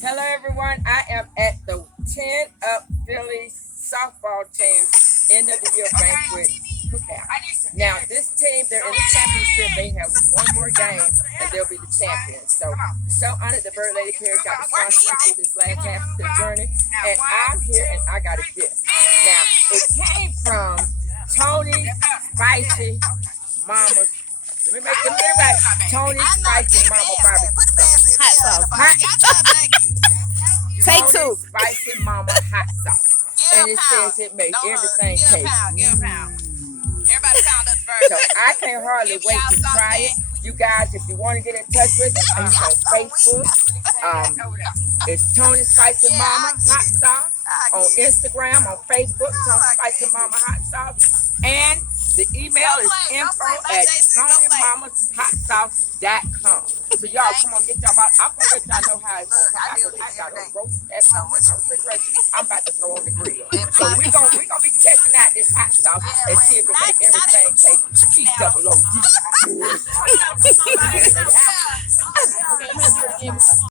Hello, everyone. I am at the 10 Up Phillies softball team end of the year banquet cookout. Now, this team, they're in the championship. They have one more game, and they'll be the champions. So, honored the Bird Lady Carriage got the sponsor through this last half of the journey. And I'm here, and I got a gift. Now, it came from Tony Spicy Mama's. Let me get it right. Tony Spicy Mama Barbecue Sauce. Hot sauce. Take Tony two. Spicy Mama Hot Sauce. And it says it makes everything taste. So I can hardly wait to try it. You guys, if you want to get in touch with us, I'm on Facebook. It's Tony Spicy Mama Hot Sauce. On Instagram, on Facebook, Tony Spicy Mama Hot Sauce. And the email is info@TonyMamasHotSauce.com. So y'all, come on, get y'all about. I'm gonna let y'all know how it's gonna come. I got a roast that's on the refrigerator. I'm about to throw on the grill. So we gonna be testing out this hot sauce and see if it makes everything taste G double O D.